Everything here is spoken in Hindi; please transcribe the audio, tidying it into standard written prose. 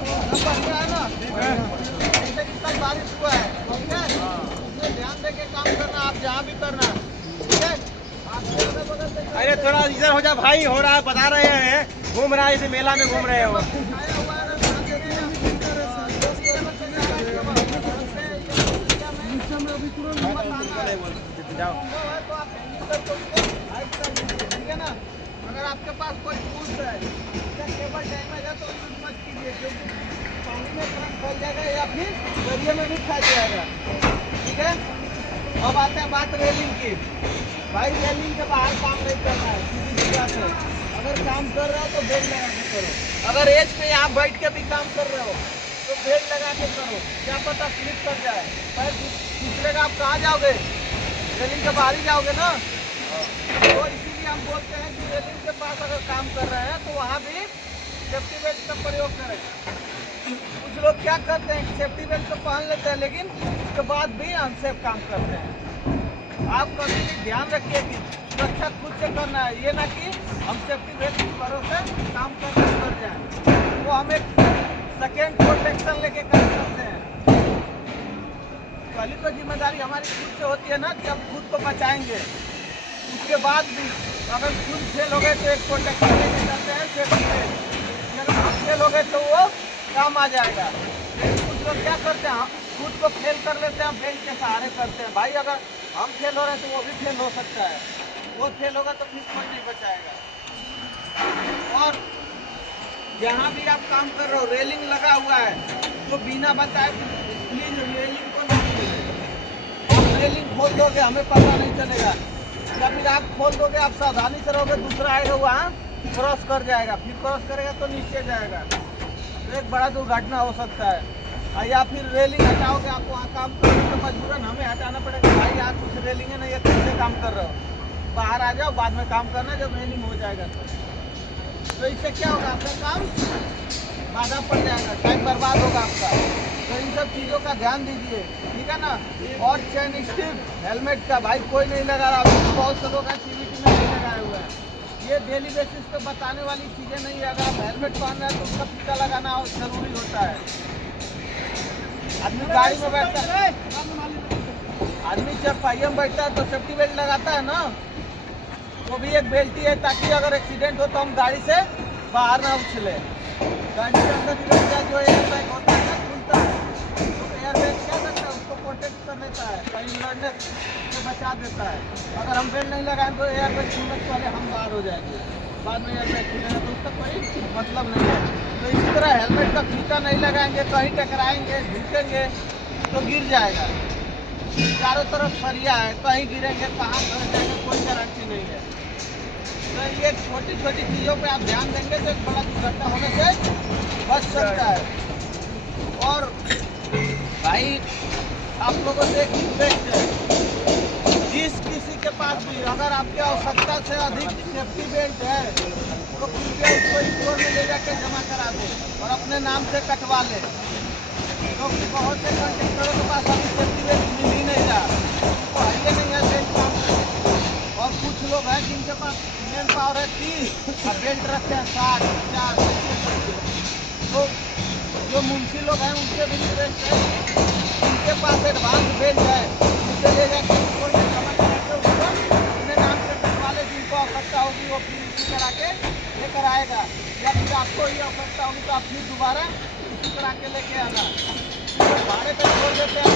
बढ़िया है ना? जैसे कि कल बारिश हुआ है, ठीक है? इसमें ध्यान देके काम करना, आप जहाँ भी करना, ठीक है? आपके अगल बगल से अरे थोड़ा इधर हो जा भाई, हो रहा है बता रहे हैं, घूम रहा है जैसे मेला में घूम रहे हो। आया हुआ है ना, ध्यान दे रहे हैं। जो भी गलत है, सारा अभी तुरंत जाओ। संभव है तो आप हैंडल करके उसको हाइड कर दीजिए, ठीक है ना? अगर आपके पास कोई टूल्स है या केबल डैमेज है तो यूज मत कीजिए, क्योंकि पानी में करंट फैल जाएगा या फिर दरिया में भी फैल जाएगा, ठीक है? अब आते हैं बात रेलिंग की। भाई रेलिंग के बाहर काम नहीं करना है किसी भी जगह से। अगर काम कर रहे हो तो बेल्ट लगा के करो। अगर एज पे आप बैठ के भी काम कर रहे हो तो बेल्ट लगा के करो, क्या पता स्लिप कर जाए, पैर फिसलेगा, आप कहाँ जाओगे? रेलिंग के बाहर ही जाओगे ना। तो इसीलिए हम बोलते हैं कि रेलिंग के पास अगर काम कर रहे हैं तो वहाँ भी सेफ्टी बेल्ट का प्रयोग करें। कुछ लोग क्या करते हैं कि सेफ्टी बेल्ट तो पहन लेते हैं लेकिन उसके बाद भी अनसेफ काम करते हैं। आप कभी भी ध्यान रखिए कि सुरक्षा खुद से करना है, ये ना कि हम सेफ्टी बेल्ट के भरोसे काम करना कर जाए, वो हम एक सेकेंड प्रोटेक्शन लेके काम करते हैं। पहली तो जिम्मेदारी हमारी खुद से होती है ना कि हम खुद को बचाएंगे। उसके बाद भी अगर खुद फेल हो गए तो एक प्रोटेक्शन लेके करते हैं सेफ्टी बेल्ट। अगर हम फेल हो गए तो वो काम आ जाएगा। लेकिन कुछ लोग क्या करते हैं, खुद को फेल कर लेते हैं, बेल्ट के सहारे करते हैं। भाई अगर हम फेल हो रहे हैं तो वो भी फेल हो सकता है, वो फेल होगा तो फिर कोई नहीं बचाएगा। और जहाँ भी आप काम कर रहे हो रेलिंग लगा हुआ है तो बिना बताए प्लीज रेलिंग को ना खोलें। आप रेलिंग खोल दोगे हमें पता नहीं चलेगा, या फिर आप खोल दोगे, आप सावधानी से रहोगे, दूसरा आएगा वहाँ क्रॉस कर जाएगा, फिर क्रॉस करेगा तो नीचे जाएगा, तो एक बड़ा दुर्घटना हो सकता है। या फिर रेलिंग हटाओगे, आप वहाँ काम करोगे तो मजबूरन हमें हटाना पड़ेगा। भाई यहाँ कुछ रेलिंग है ना, ये कैसे काम कर रहे हो, बाहर आ जाओ, बाद में काम करना जब रेलिंग हो जाएगा तो इससे क्या होगा, आपका काम बाधा पड़ जाएगा, टाइम बर्बाद होगा आपका। तो इन सब चीज़ों का ध्यान दीजिए, ठीक है ना? और चेन स्ट्रिप हेलमेट का भाई कोई नहीं लगा रहा, अभी बहुत से लोग एक्टिविटी में नहीं लगाए हुए हैं। ये डेली बेसिस पे बताने वाली चीज़ें नहीं है। अगर आप हेलमेट पहन रहे हैं तो उसका फीता लगाना जरूरी होता है। आदमी गाड़ी में बैठता है, आदमी जब पहिए में बैठता है तो सेफ्टी बेल्ट लगाता है ना, वो भी एक बेल्ट ही है ताकि अगर एक्सीडेंट हो तो हम गाड़ी से बाहर ना उछले। गाड़ी के अंदर जो एयर बैग होता है खुलता है, तो एयर बैग क्या करता है, उसको प्रोटेक्ट कर देता है, कहीं लड़ने से बचा देता है। अगर हम बेल्ट नहीं लगाएं तो एयर बैग खुलने से पहले हम बाहर हो जाएंगे, बाद में एयर बैग खुलेगा तो उसका कोई मतलब नहीं है। तो इसी तरह हेलमेट का फीता नहीं लगाएंगे, कहीं टकराएंगे, झुकेंगे तो गिर जाएगा। चारों तरफ सरिया है, कहीं गिरेंगे, कहाँ फंस जाएंगे, कोई गारंटी नहीं है। तो ये छोटी छोटी चीज़ों पे आप ध्यान देंगे तो एक बड़ा दुर्घटना होने से बच सकता है। और भाई आप लोगों से एक रिक्वेस्ट है, जिस किसी के पास भी अगर आपकी आवश्यकता से अधिक सेफ्टी बेल्ट है तो कृपया उसको स्टोर में ले जाकर जमा करा दें और अपने नाम से कटवा लें, क्योंकि बहुत से कंडक्टरों के पास अभी सेफ्टी बेल्ट मिल ही नहीं रहा, तो आइए नहीं है बेल्ट काम करते। और कुछ लोग हैं जिनके पास मैन पावर है 30 और बेल्ट रखते हैं 60, 50। तो जो मुंशी लोग हैं उनसे भी रिक्वेस्ट है, उनके पास एडवांस बेल्ट है उसे ले जाकर स्टोर में जमा करा के उसको अपने नाम से कटवा ले। जिनको आवश्यकता होगी वो फिर इसी करा के लेकर आएगा, या फिर आपको ही आवश्यकता होगी तो आप फिर दोबारा इसी करा के लेके आना। भाड़े पे छोड़ देते हैं।